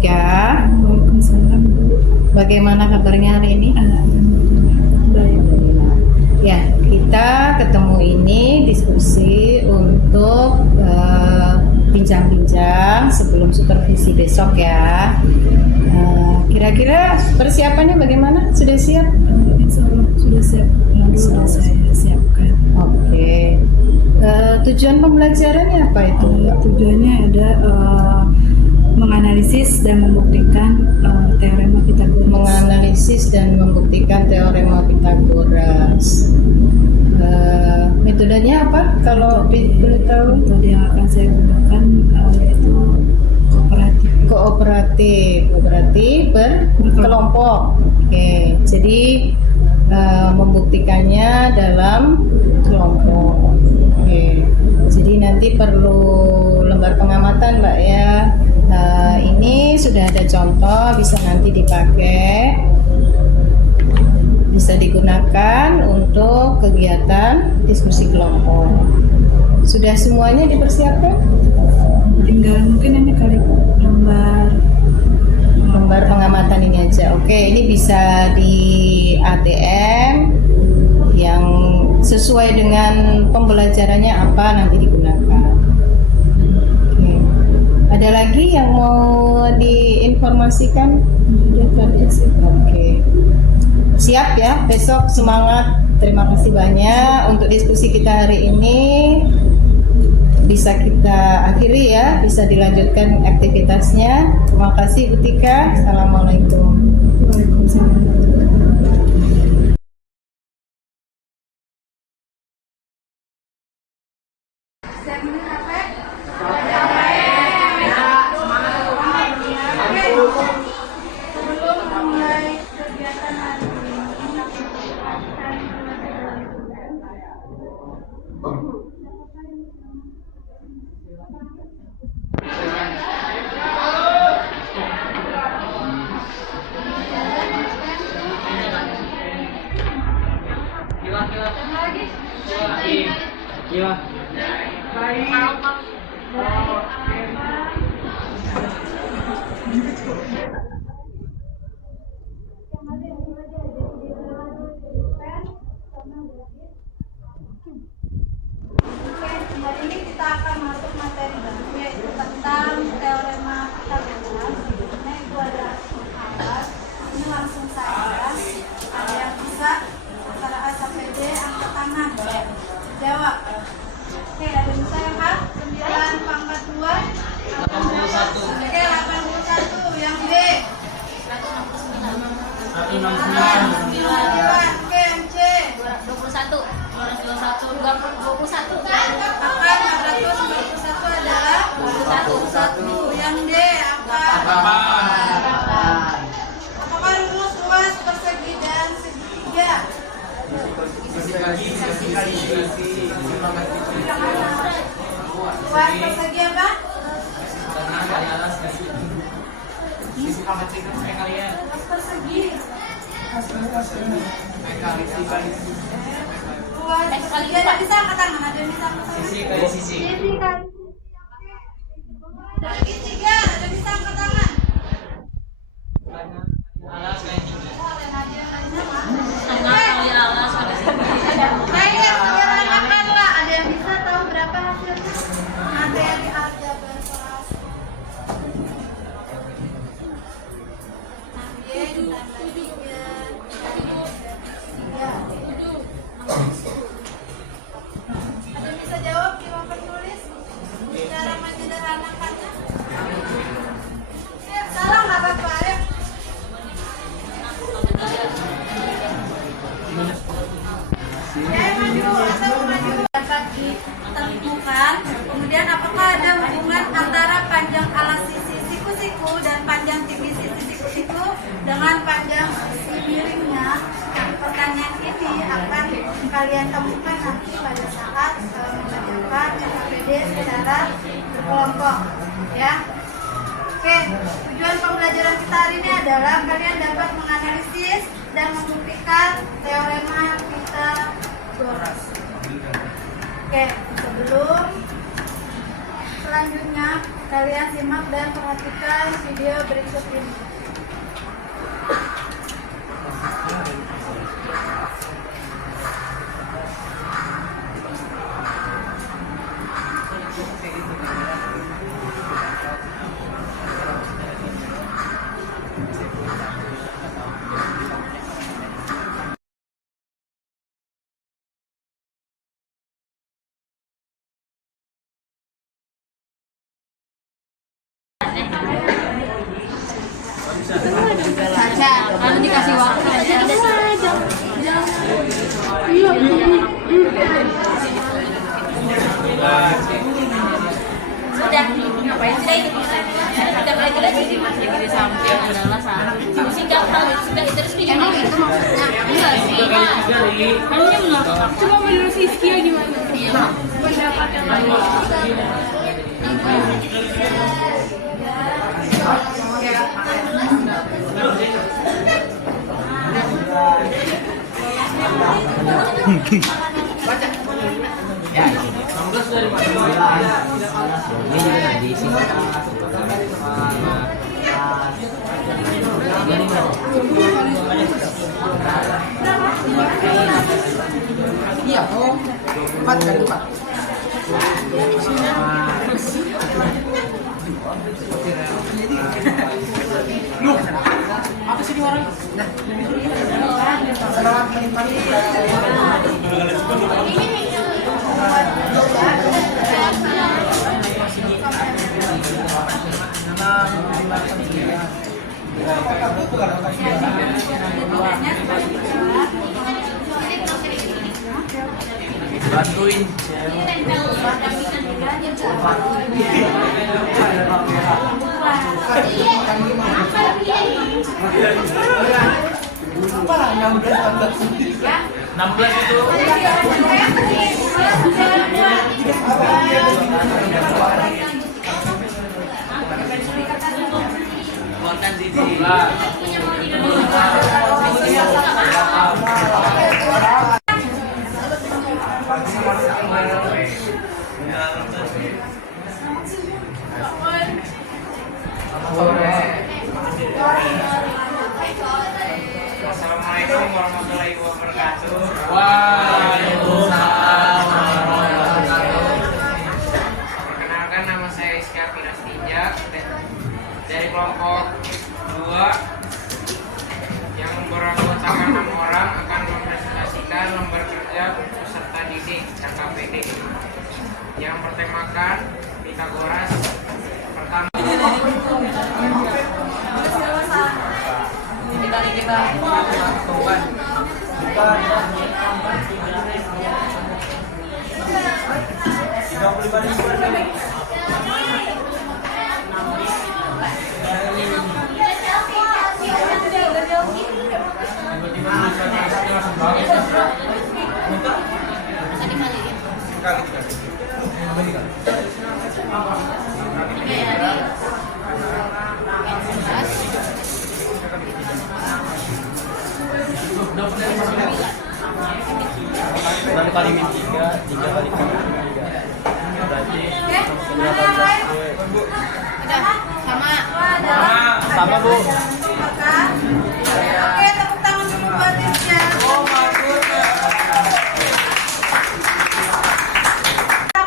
Tika. Waalaikumsalam, Bu. Bagaimana kabarnya hari ini? Baik. Ya, kita ketemu ini diskusi untuk bincang-bincang sebelum supervisi besok ya. Kira-kira persiapannya bagaimana? Sudah siap? Insya Allah sudah siap. Sudah saya siapkan. Oke. Tujuan pembelajarannya apa itu? Tujuannya ada menganalisis dan membuktikan teorema Pythagoras. Menganalisis dan membuktikan teorema Pythagoras. Metodenya apa? Kalau boleh tahu? Metode yang akan saya gunakan yaitu kooperatif. Berarti berkelompok. Oke. Jadi membuktikannya dalam kelompok. Oke. Jadi nanti perlu lembar pengamatan, Mbak ya. Ini sudah ada contoh, bisa nanti dipakai, bisa digunakan untuk kegiatan diskusi kelompok. Sudah semuanya dipersiapkan? Tinggal mungkin ini kali lembar pengamatan ini aja. Oke, ini bisa di ATM yang sesuai dengan pembelajarannya apa nanti digunakan. Oke. Ada lagi yang mau diinformasikan? Oke. Siap ya, besok semangat. Terima kasih banyak untuk diskusi kita hari ini. Bisa kita akhiri ya, bisa dilanjutkan aktivitasnya. Terima kasih Bu Tika. Assalamualaikum. Waalaikumsalam. Hari ini kita akan masuk materi baru, yaitu tentang teorema Pythagoras. Nah, itu ada alat. Ini langsung saja. Ada yang bisa antara A sampai D, angkat tangan. Jawab. Oke, ada yang bisa yang A? 9 pangkat 2 81. Oke, 81. Yang B 169. Oke, yang C 21. 21 angka 441 adalah 21. Yang D angka 8. Apakah rumus luas, persegi dan segitiga? Luas persegi apa? Luas persegi. Luas persegi ada bisa angkat tangan, ada yang bisa angkat tangan. Sisi kali sisi. Segitiga ada bisa angkat tangan. Saya silakan lah, ada yang bisa tahu berapa hasilnya? Materi aljabar kelas 6Y ditambah 3. Ada yang bisa jawab di papan tulis? Cara menyederhanakannya? Salah nggak apa-apa ya? Dapat ditentukan. Kemudian apakah ada hubungan antara panjang alas sisi siku-siku dan panjang tinggi sisi siku-siku dengan panjang sisi miringnya? Pertanyaan ini akan kalian temukan nanti pada saat mengerjakan SKPD secara berkelompok ya. Oke, tujuan pembelajaran kita hari ini adalah kalian dapat menganalisis dan membuktikan teorema Pythagoras. Oke, sebelum selanjutnya Kalian simak dan perhatikan video berikut ini. Kalau dikasih waktu aja Sudah, ngapain sih itu? Kita balik lagi di masjid di samping adalah sana. Sih sudah terus nih. Emang itu maksudnya? Enggak sih. Hanya menolak. Cuma menurut Siskia gimana? Iya. Pendapat yang lain. Ya, 16 dari mana? Ini juga nanti sih. Iya, oh, 4 kali 4. Lu, apa sih di orang? Selamat menikmati. Bantuin. Apa 16 itu? Konten di Assalamualaikum warahmatullahi wabarakatuh. Waalaikumsalam warahmatullahi wabarakatuh. Perkenalkan, nama saya Iska Firastija dari kelompok 2 yang beranggotakan 6 orang akan mempresentasikan lembar kerja peserta didik KKPD yang bertemakan Pitagoras. Pertama, kita Berapa kali min 3 kali min 3. Berarti berapa belas? Sama Bu. Oke, tepuk tangan dulu buat Rizka.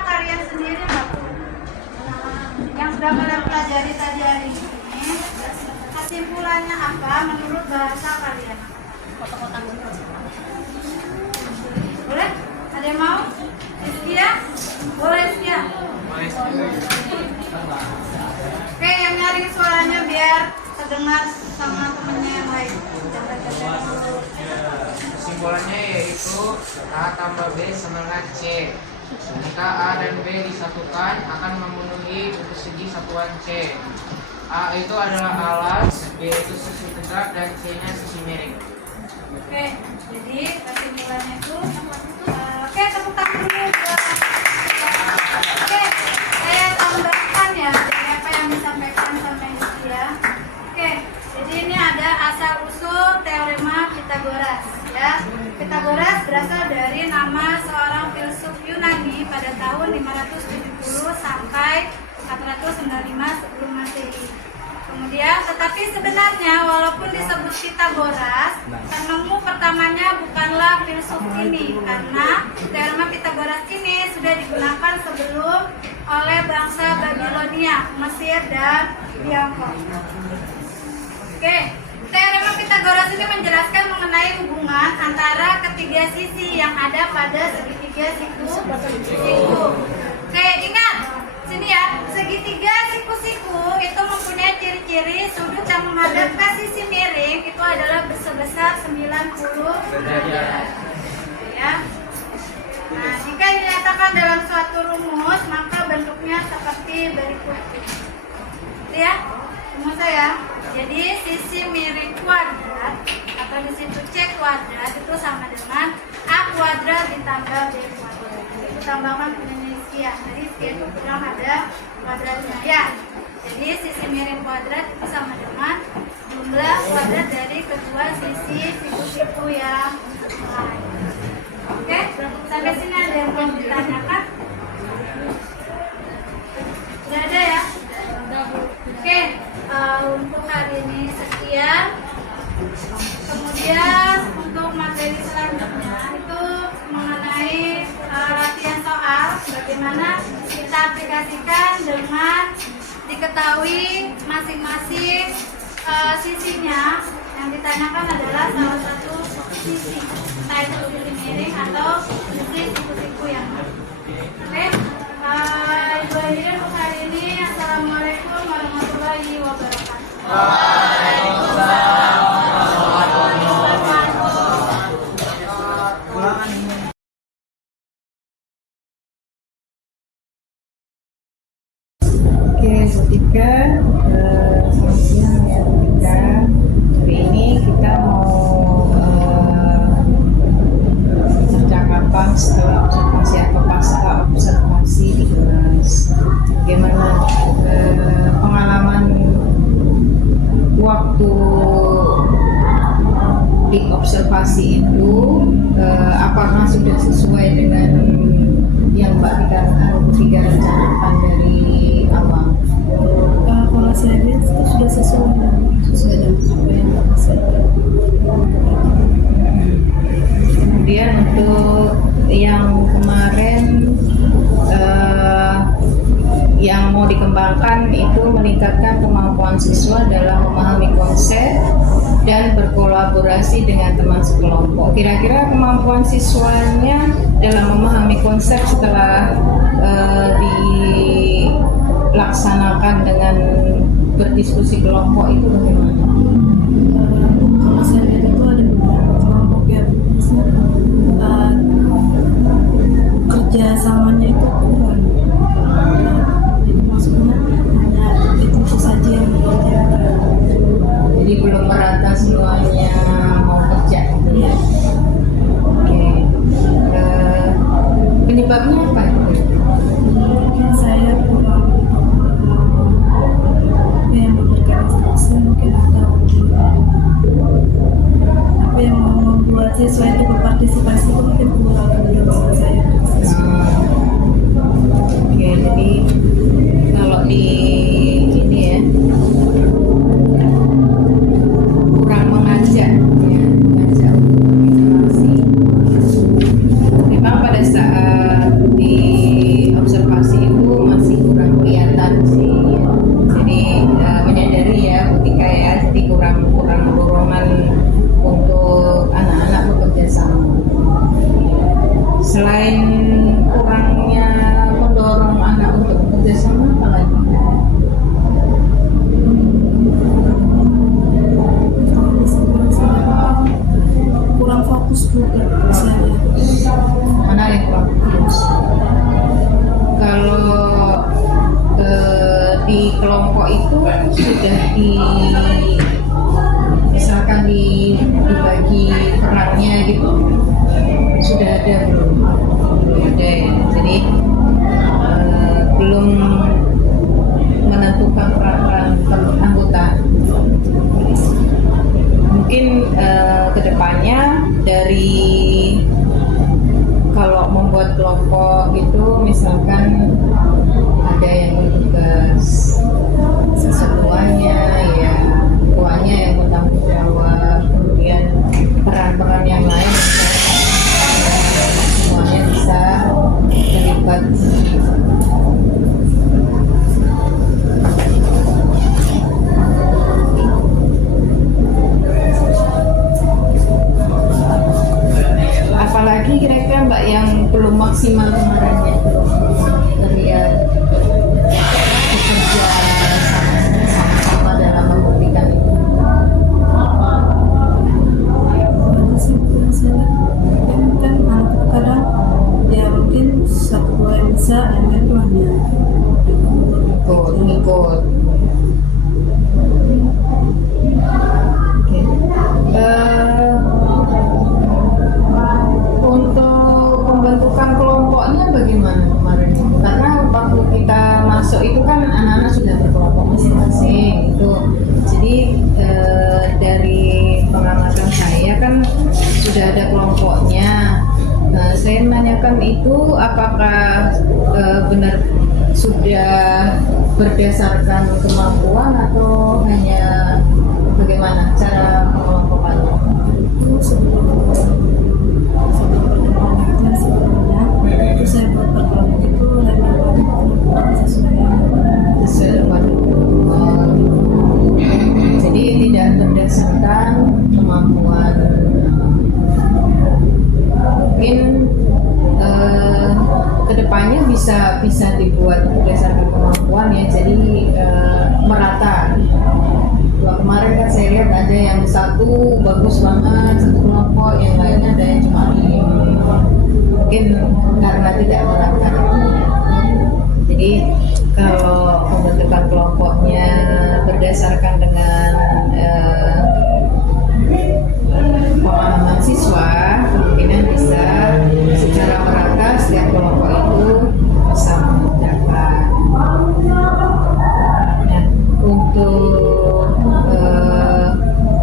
Karya sendiri Mbak Bu, yang sudah kalian pelajari tadi hari ini, kesimpulannya apa menurut bahasa kalian? Boleh? Ada yang mau? Rizkia? Boleh Rizkia? Oke, yang nyaring suaranya biar terdengar sama temennya yang lain. Kesimpulannya yaitu A tambah B sama dengan C. Jika A dan B disatukan akan memenuhi segi satuan C. A itu adalah alas, B itu sisi tegak, dan C-nya sisi miring. Oke, jadi kesimpulannya itu oke, tepuk tangan dulu. Oke, saya tambahkan ya dari apa yang disampaikan sama Rizkia. Oke, jadi ini ada asal usul teorema Pitagoras ya. Pitagoras berasal dari nama seorang filsuf Yunani pada tahun 570 sampai 495 sebelum Masehi. Kemudian, tetapi sebenarnya walaupun disebut Pitagoras, penemu pertamanya bukanlah filsuf ini, karena teorema Pitagoras ini sudah digunakan sebelum oleh bangsa Babilonia, Mesir, dan Tiongkok. Oke, teorema Pitagoras ini menjelaskan mengenai hubungan antara ketiga sisi yang ada pada segitiga siku. Oke, ingat sini ya, segitiga siku-siku itu mempunyai ciri-ciri sudut yang menghadap ke sisi miring itu adalah sebesar 90 derajat. Ya. Nah, jika dinyatakan dalam suatu rumus, maka bentuknya seperti berikut. Ya, rumus saya. Jadi sisi miring kuadrat atau di situ C kuadrat itu sama dengan A kuadrat ditambah B kuadrat. Itu tambahkan Indonesia. Jadi itu kurang ada kuadratnya ya. Jadi sisi miring kuadrat itu sama dengan jumlah kuadrat dari kedua sisi siku-siku yang lain. Oke, sampai sini ada yang mau ditanyakan? Sudah ada ya? Oke, untuk hari ini sekian. Kemudian untuk materi selanjutnya itu mengenai latihan soal, bagaimana kita aplikasikan dengan diketahui masing-masing sisinya. Yang ditanyakan adalah salah satu sisi, entah itu sisi miring atau sisi siku-siku yang lain. Oke, Ibu hadirin untuk hari ini, Assalamualaikum warahmatullahi wabarakatuh. Oke, Butika, selamat siang ya Butika. Hari ini kita mau percakapan setelah observasi atau pasca observasi di kelas. Bagaimana pengalaman waktu di observasi itu, apakah sudah sesuai dengan yang Mbak Tika rencanakan dari awal? Kalau saya lihat itu sudah sesuai dengan apa yang saya lihat. Kemudian untuk yang kemarin yang mau dikembangkan itu meningkatkan kemampuan siswa dalam memahami konsep dan berkolaborasi dengan teman sekelompok. Kira-kira kemampuan siswanya dalam memahami konsep setelah dilaksanakan dengan berdiskusi kelompok itu bagaimana? Kalau saya lihat itu ada beberapa kelompok yang kerja samanya itu kurang. Jadi maksudnya hanya itu saja yang dikerjakan. Jadi belum merata semuanya mau kerja gitu ya. Oke. Penyebabnya apa itu? Mungkin saya kurang yang memberikan instruksi mungkin atau apa yang membuat siswa itu berpartisipasi itu mungkin kurang menurut saya. Oke, jadi kalau di ini ya kurang mengajak ya, mengajak untuk observasi. Memang pada saat di observasi itu masih kurang kelihatan sih ya. Jadi menyadari ya ketika ya, jadi kurang dorongan untuk anak-anak bekerja sama. Selain kurangnya mendorong anak untuk bekerja sama, apa lagi? Kurang fokus juga saya. Mana yang fokus? Kalau di kelompok itu sudah misalkan dibagi perannya gitu, sudah ada belum? Belum ada ya. Jadi belum menentukan peran-peran anggota. Mungkin kedepannya dari kalau membuat kelompok itu misalkan ada yang tugas sesuatunya ya, ketuanya yang bertanggung jawab, kemudian peran-peran yang lain semuanya bisa terlibat. Apalagi kira-kira Mbak yang belum maksimal kemarin ya, belum terlihat bekerja sama-sama dalam membuktikan itu. Ada sih yang saya lihat kan anak itu kadang ya mungkin satu dua yang bisa, yang lain tuh hanya Ngikut. Oke. Untuk pembentukan kelompoknya bagaimana kemarin? Karena waktu kita masuk itu kan anak-anak sudah berkelompok masing-masing itu. Jadi dari pengamatan saya kan sudah ada kelompoknya. Nah, saya menanyakan itu apakah benar sudah berdasarkan kemampuan atau hanya bagaimana cara pengelompokannya? itu sebelum pertemuan sebelumnya itu saya buat berkelompok itu hanya sesuai Sesuai jadi tidak berdasarkan kemampuan. Mungkin kedepannya bisa dibuat berdasarkan kemampuan ya, jadi merata. Kalau kemarin kan saya lihat ada yang satu bagus banget satu kelompok, yang lainnya ada yang cuma mungkin karena tidak merata. Jadi kalau pembentukan kelompoknya berdasarkan dengan pemahaman siswa, kemungkinan bisa secara merata setiap kelompok itu bisa mengerjakan. Nah, untuk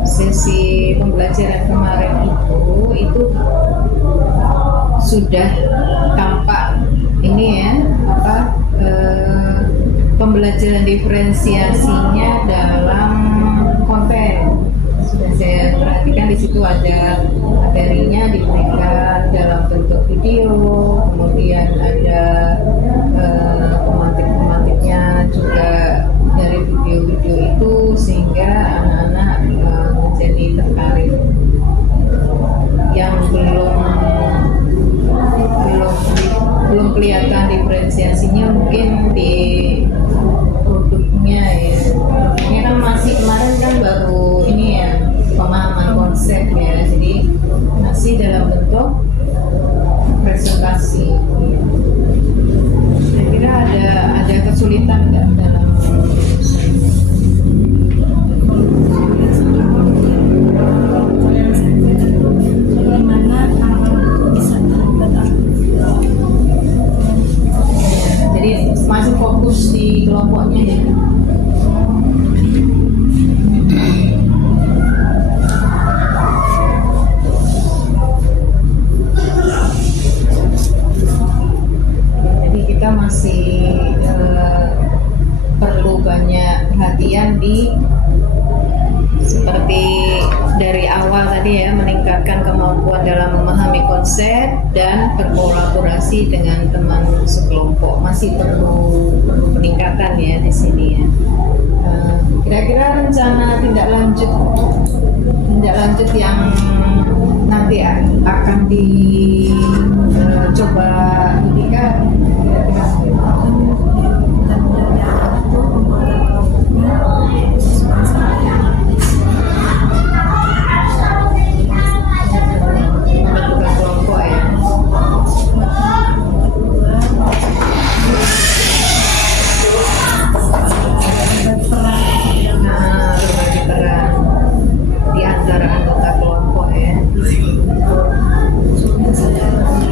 sesi pembelajaran kemarin itu sudah tampak ini ya pembelajaran diferensiasinya dalam konten. Sudah saya perhatikan di situ ada materinya diberikan dalam bentuk video, kemudian ada pemantik-pemantiknya juga dari video-video itu, sehingga anak-anak menjadi tertarik. Yang belum kelihatan diferensiasinya mungkin di produknya ya. Ini kan masih kemarin kan baru ini ya, pemahaman konsep ya, jadi masih dalam bentuk presentasi. Saya kira ada kesulitan nggak dalam bagaimana anak bisa terlibat jadi masih fokus di kelompoknya ya. Jadi kita masih perlu banyak perhatian di seperti dari awal tadi ya, meningkatkan kemampuan dalam memahami konsep dan berkolaborasi dengan teman sekelompok. Masih perlu peningkatan ya di sini ya. Kira-kira rencana tindak lanjut yang nanti akan dicoba kira-kira pembentukan kelompok ya. Nah, berbagi peran di antara anggota kelompok ya. saya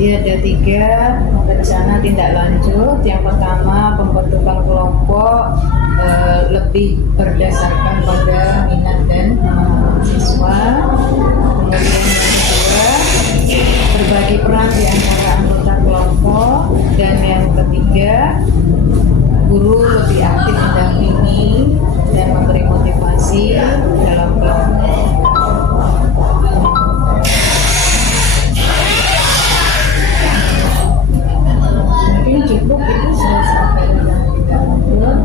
Jadi ada 3 rencana tindak lanjut. Yang pertama, pembentukan kelompok lebih berdasarkan pada minat dan siswa. Kemudian yang kedua, berbagi peran di antara anggota kelompok. Dan yang ketiga, guru lebih aktif mendampingi dan memberi motivasi dalam kelompok. Mungkin cukup itu selesai.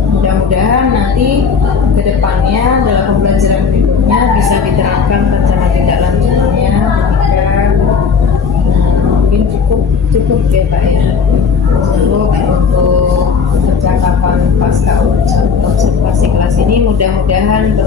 Mudah-mudahan nanti ke depannya dalam pembelajaran berikutnya bisa diterapkan rencana tindak lanjutnya ketika mungkin cukup ya Pak ya. Cukup untuk percakapan pasca observasi kelas ini mudah-mudahan